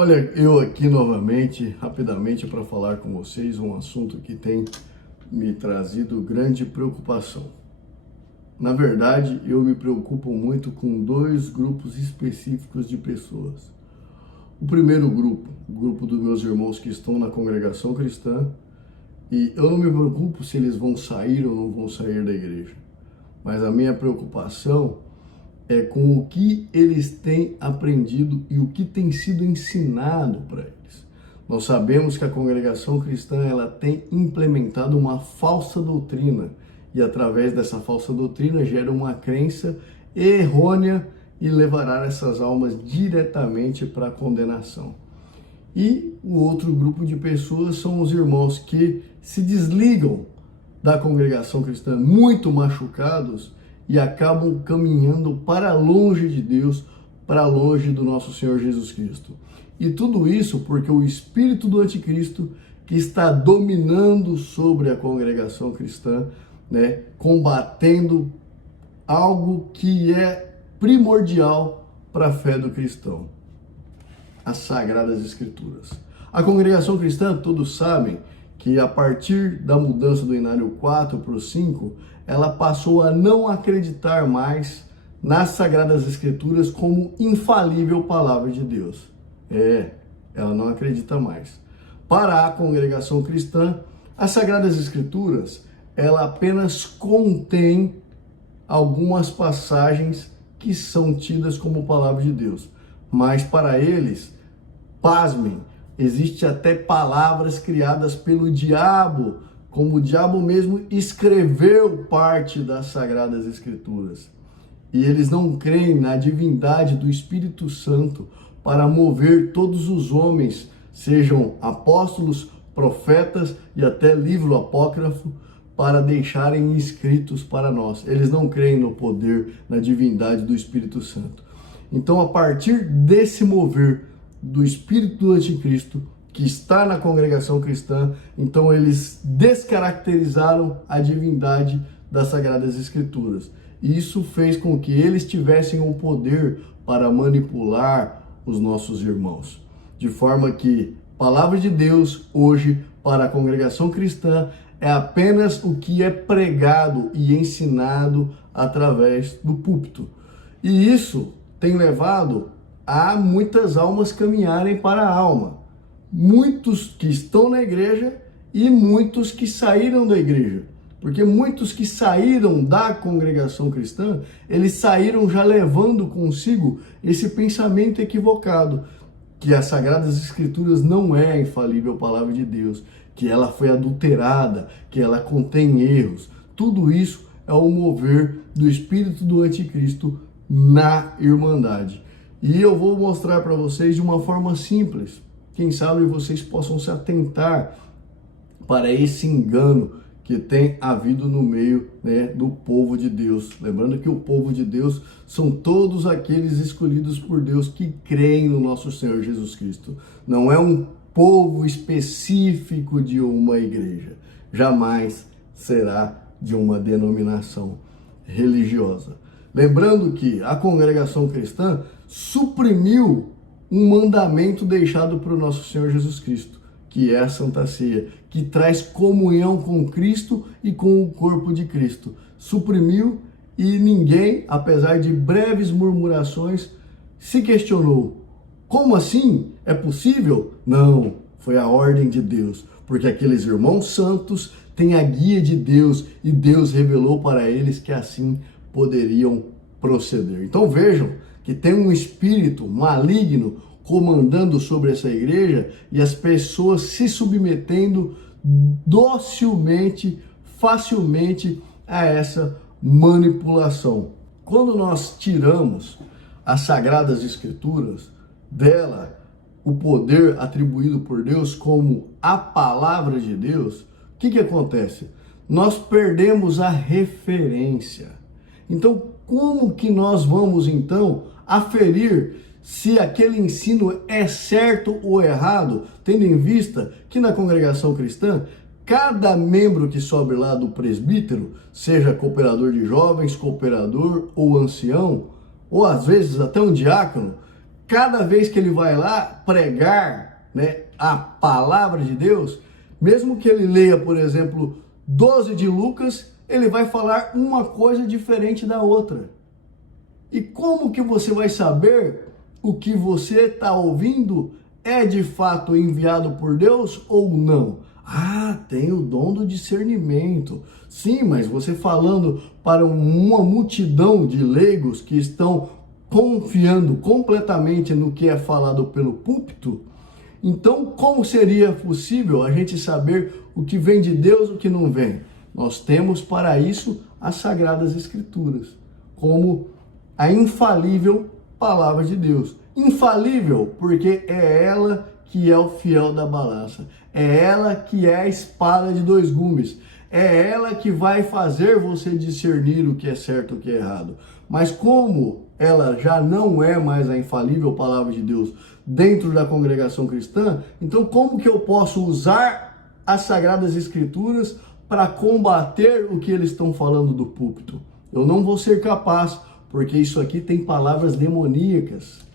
Olha, eu aqui novamente, rapidamente, para falar com vocês um assunto que tem me trazido grande preocupação. Na verdade, eu me preocupo muito com dois grupos específicos de pessoas. O primeiro grupo, o grupo dos meus irmãos que estão na congregação cristã, e eu não me preocupo se eles vão sair ou não vão sair da igreja, mas a minha preocupação é com o que eles têm aprendido e o que tem sido ensinado para eles. Nós sabemos que a congregação cristã ela tem implementado uma falsa doutrina e através dessa falsa doutrina gera uma crença errônea e levará essas almas diretamente para a condenação. E o outro grupo de pessoas são os irmãos que se desligam da congregação cristã muito machucados e acabam caminhando para longe de Deus, para longe do nosso Senhor Jesus Cristo. E tudo isso porque o espírito do anticristo que está dominando sobre a congregação cristã, combatendo algo que é primordial para a fé do cristão, as Sagradas Escrituras. A congregação cristã, todos sabem que a partir da mudança do Inário 4 para o 5, ela passou a não acreditar mais nas Sagradas Escrituras como infalível palavra de Deus. Ela não acredita mais. Para a congregação cristã, as Sagradas Escrituras, ela apenas contém algumas passagens que são tidas como palavra de Deus. Mas para eles, pasmem, existe até palavras criadas pelo diabo, como o diabo mesmo escreveu parte das Sagradas Escrituras. E eles não creem na divindade do Espírito Santo para mover todos os homens, sejam apóstolos, profetas e até livro apócrifo, para deixarem escritos para nós. Eles não creem no poder, na divindade do Espírito Santo. Então, a partir desse mover do espírito do anticristo, que está na congregação cristã, então eles descaracterizaram a divindade das Sagradas Escrituras. E isso fez com que eles tivessem o poder para manipular os nossos irmãos. De forma que a palavra de Deus hoje para a congregação cristã é apenas o que é pregado e ensinado através do púlpito. E isso tem levado a muitas almas caminharem para a alma. Muitos que estão na igreja e muitos que saíram da igreja. Porque muitos que saíram da congregação cristã, eles saíram já levando consigo esse pensamento equivocado, que as Sagradas Escrituras não é a infalível palavra de Deus, que ela foi adulterada, que ela contém erros. Tudo isso é o mover do espírito do anticristo na Irmandade. E eu vou mostrar para vocês de uma forma simples. Quem sabe vocês possam se atentar para esse engano que tem havido no meio do povo de Deus. Lembrando que o povo de Deus são todos aqueles escolhidos por Deus que creem no nosso Senhor Jesus Cristo. Não é um povo específico de uma igreja. Jamais será de uma denominação religiosa. Lembrando que a congregação cristã suprimiu um mandamento deixado para o nosso Senhor Jesus Cristo, que é a Santa Ceia, que traz comunhão com Cristo e com o corpo de Cristo. Suprimiu e ninguém, apesar de breves murmurações, se questionou. Como assim? É possível? Não, foi a ordem de Deus, porque aqueles irmãos santos têm a guia de Deus e Deus revelou para eles que assim poderiam proceder. Então vejam que tem um espírito maligno comandando sobre essa igreja e as pessoas se submetendo docilmente, facilmente a essa manipulação. Quando nós tiramos as Sagradas Escrituras dela, o poder atribuído por Deus como a palavra de Deus, o que acontece? Nós perdemos a referência. Então, como que nós vamos então aferir se aquele ensino é certo ou errado, tendo em vista que na congregação cristã, cada membro que sobe lá do presbítero, seja cooperador de jovens, cooperador ou ancião, ou às vezes até um diácono, cada vez que ele vai lá pregar, né, a palavra de Deus, mesmo que ele leia, por exemplo, 12 de Lucas, ele vai falar uma coisa diferente da outra. E como que você vai saber o que você está ouvindo é de fato enviado por Deus ou não? Ah, tem o dom do discernimento. Sim, mas você falando para uma multidão de leigos que estão confiando completamente no que é falado pelo púlpito, então como seria possível a gente saber o que vem de Deus e o que não vem? Nós temos para isso as Sagradas Escrituras, como a infalível palavra de Deus. Infalível porque é ela que é o fiel da balança, é ela que é a espada de dois gumes, é ela que vai fazer você discernir o que é certo e o que é errado. Mas como ela já não é mais a infalível palavra de Deus dentro da congregação cristã, então como que eu posso usar as Sagradas Escrituras para combater o que eles estão falando do púlpito? Eu não vou ser capaz, porque isso aqui tem palavras demoníacas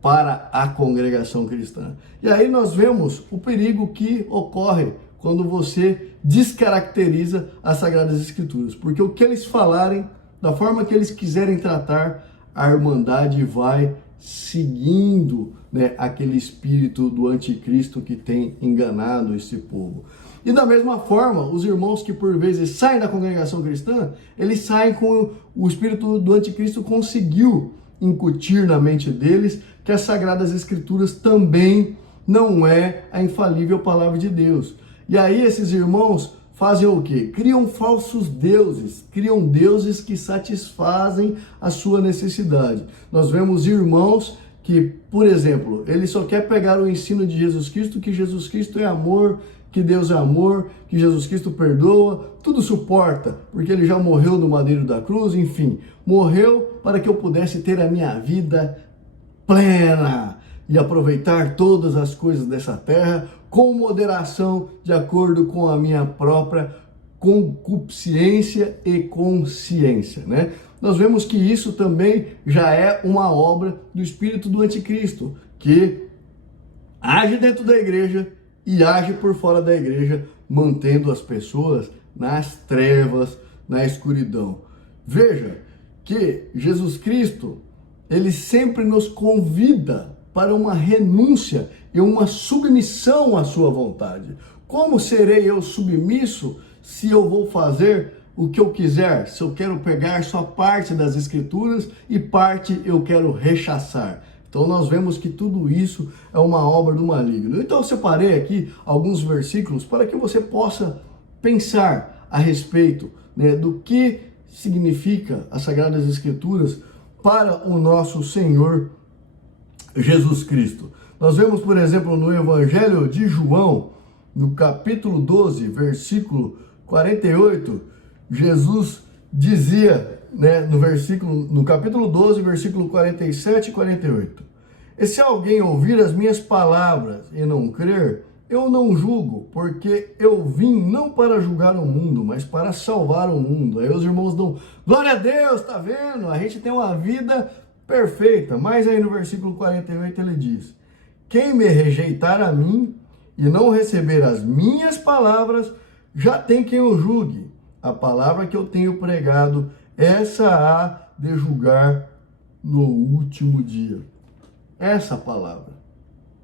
para a congregação cristã. E aí nós vemos o perigo que ocorre quando você descaracteriza as Sagradas Escrituras, porque o que eles falarem, da forma que eles quiserem tratar, a Irmandade vai seguindo, né, aquele espírito do anticristo que tem enganado esse povo. E da mesma forma, os irmãos que por vezes saem da congregação cristã, eles saem com o espírito do anticristo conseguiu incutir na mente deles que as Sagradas Escrituras também não é a infalível palavra de Deus. E aí esses irmãos fazem o quê? Criam falsos deuses, criam deuses que satisfazem a sua necessidade. Nós vemos irmãos que, por exemplo, ele só quer pegar o ensino de Jesus Cristo, que Jesus Cristo é amor, que Deus é amor, que Jesus Cristo perdoa, tudo suporta, porque ele já morreu no madeiro da cruz, enfim, morreu para que eu pudesse ter a minha vida plena e aproveitar todas as coisas dessa terra com moderação, de acordo com a minha própria concupiscência e consciência, né? Nós vemos que isso também já é uma obra do espírito do anticristo, que age dentro da igreja e age por fora da igreja, mantendo as pessoas nas trevas, na escuridão. Veja que Jesus Cristo, ele sempre nos convida para uma renúncia e uma submissão à sua vontade. Como serei eu submisso se eu vou fazer o que eu quiser? Se eu quero pegar só parte das Escrituras e parte eu quero rechaçar. Então nós vemos que tudo isso é uma obra do maligno. Então eu separei aqui alguns versículos para que você possa pensar a respeito, né, do que significa as Sagradas Escrituras para o nosso Senhor Jesus Cristo. Nós vemos, por exemplo, no Evangelho de João, no capítulo 12, versículo 48, Jesus dizia, né, no capítulo 12, versículo 47 e 48. E se alguém ouvir as minhas palavras e não crer, eu não julgo, porque eu vim não para julgar o mundo, mas para salvar o mundo. Aí os irmãos dão, glória a Deus, tá vendo? A gente tem uma vida perfeita. Mas aí no versículo 48 ele diz, quem me rejeitar a mim e não receber as minhas palavras, já tem quem o julgue. A palavra que eu tenho pregado, essa há de julgar no último dia. Essa palavra,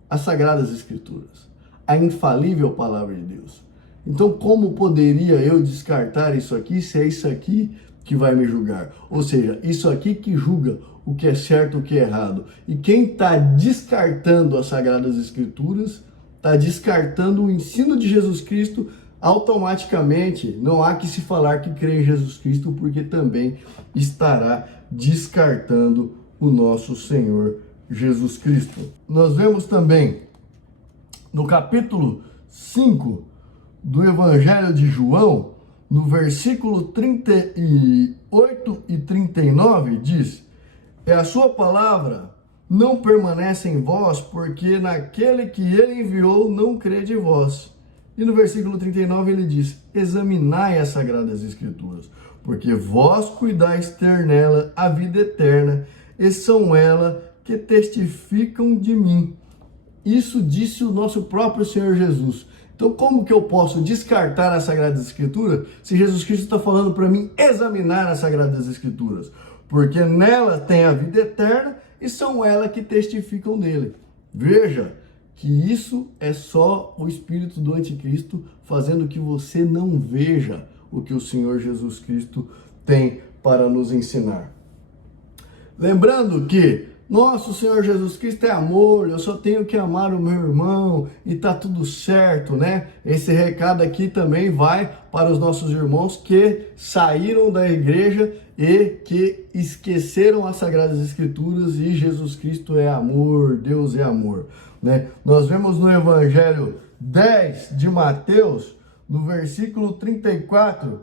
as Sagradas Escrituras, a infalível palavra de Deus. Então, como poderia eu descartar isso aqui se é isso aqui que vai me julgar? Ou seja, isso aqui que julga o que é certo e o que é errado. E quem está descartando as Sagradas Escrituras, está descartando o ensino de Jesus Cristo automaticamente. Não há que se falar que crê em Jesus Cristo, porque também estará descartando o nosso Senhor Jesus Cristo. Nós vemos também no capítulo 5 do Evangelho de João, no versículo 38 e 39, diz, e a sua palavra não permanece em vós, porque naquele que ele enviou não crede em vós. E no versículo 39 ele diz, examinai as Sagradas Escrituras, porque vós cuidais ter nela a vida eterna, e são ela que testificam de mim. Isso disse o nosso próprio Senhor Jesus. Então, como que eu posso descartar as Sagradas Escrituras se Jesus Cristo está falando para mim examinar as Sagradas Escrituras? Porque nelas tem a vida eterna e são elas que testificam dele. Veja que isso é só o espírito do anticristo fazendo que você não veja o que o Senhor Jesus Cristo tem para nos ensinar. Lembrando que nosso Senhor Jesus Cristo é amor, eu só tenho que amar o meu irmão e tá tudo certo, né? Esse recado aqui também vai para os nossos irmãos que saíram da igreja e que esqueceram as Sagradas Escrituras e Jesus Cristo é amor, Deus é amor, né? Nós vemos no Evangelho 10 de Mateus, no versículo 34,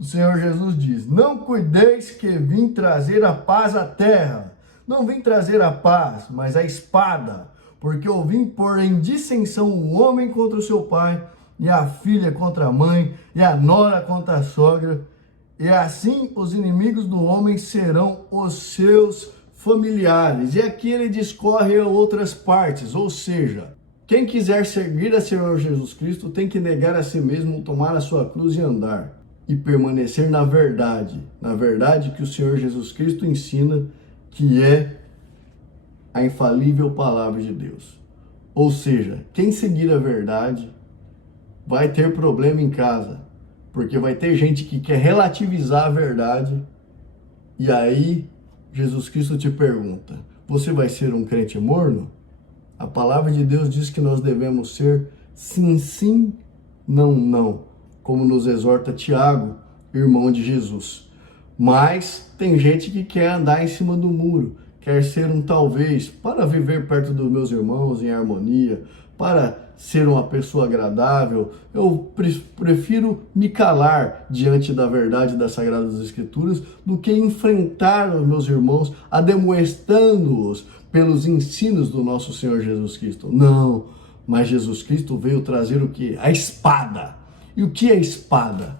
o Senhor Jesus diz: não cuideis que vim trazer a paz à terra. Não vim trazer a paz, mas a espada, porque eu vim pôr em dissensão o homem contra o seu pai, e a filha contra a mãe, e a nora contra a sogra, e assim os inimigos do homem serão os seus familiares. E aqui ele discorre a outras partes, ou seja, quem quiser seguir a Senhor Jesus Cristo tem que negar a si mesmo, tomar a sua cruz e andar, e permanecer na verdade que o Senhor Jesus Cristo ensina, que é a infalível palavra de Deus. Ou seja, quem seguir a verdade vai ter problema em casa, porque vai ter gente que quer relativizar a verdade, e aí Jesus Cristo te pergunta: você vai ser um crente morno? A palavra de Deus diz que nós devemos ser sim, sim, não, não, como nos exorta Tiago, irmão de Jesus. Mas tem gente que quer andar em cima do muro, quer ser um talvez, para viver perto dos meus irmãos em harmonia, para ser uma pessoa agradável. Eu prefiro me calar diante da verdade das Sagradas Escrituras do que enfrentar os meus irmãos, ademoestando-os pelos ensinos do nosso Senhor Jesus Cristo. Não, mas Jesus Cristo veio trazer o quê? A espada. E o que é espada?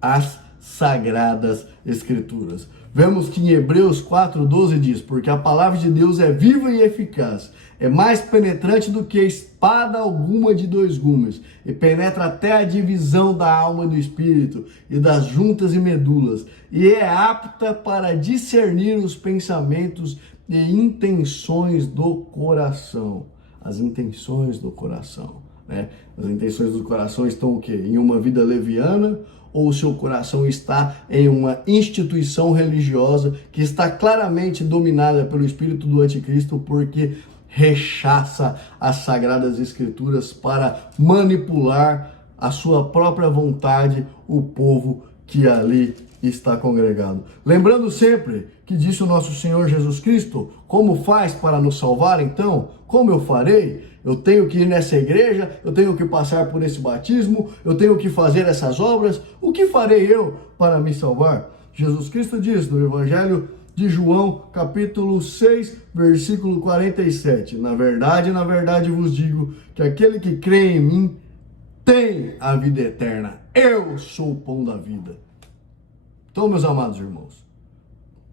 As Sagradas Escrituras. Vemos que em Hebreus 4:12 diz: porque a palavra de Deus é viva e eficaz, é mais penetrante do que espada alguma de dois gumes, e penetra até a divisão da alma e do espírito, e das juntas e medulas, e é apta para discernir os pensamentos e intenções do coração. As intenções do coração, né? As intenções do coração estão o quê? Em uma vida leviana, ou o seu coração está em uma instituição religiosa que está claramente dominada pelo espírito do anticristo, porque rechaça as Sagradas Escrituras para manipular a sua própria vontade, o povo que ali está congregado. Lembrando sempre que disse o nosso Senhor Jesus Cristo: como faz para nos salvar então? Como eu farei? Eu tenho que ir nessa igreja, eu tenho que passar por esse batismo, eu tenho que fazer essas obras. O que farei eu para me salvar? Jesus Cristo diz no Evangelho de João, capítulo 6, versículo 47. Na verdade vos digo que aquele que crê em mim tem a vida eterna. Eu sou o pão da vida. Então, meus amados irmãos,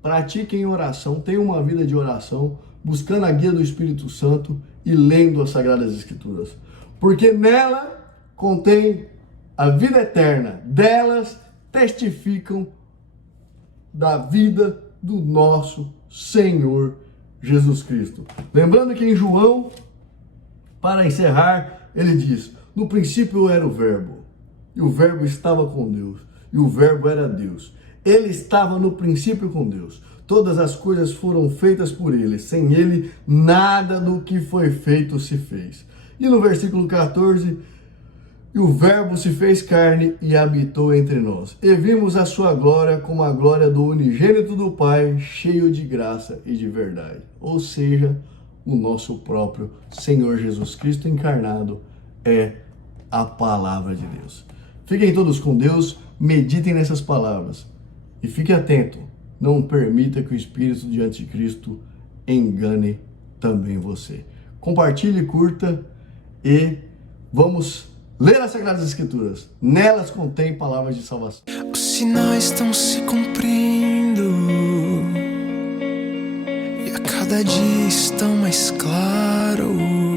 pratiquem oração, tenham uma vida de oração, buscando a guia do Espírito Santo e lendo as Sagradas Escrituras. Porque nela contém a vida eterna, delas testificam da vida do nosso Senhor Jesus Cristo. Lembrando que em João, para encerrar, ele diz: no princípio era o Verbo, e o Verbo estava com Deus, e o Verbo era Deus. Ele estava no princípio com Deus. Todas as coisas foram feitas por ele. Sem ele, nada do que foi feito se fez. E no versículo 14, e o Verbo se fez carne e habitou entre nós. E vimos a sua glória como a glória do unigênito do Pai, cheio de graça e de verdade. Ou seja, o nosso próprio Senhor Jesus Cristo encarnado é a palavra de Deus. Fiquem todos com Deus, meditem nessas palavras. E fique atento, não permita que o espírito de anticristo engane também você. Compartilhe, curta e vamos ler as Sagradas Escrituras. Nelas contém palavras de salvação. Os sinais estão se cumprindo e a cada dia diz tão mais claro.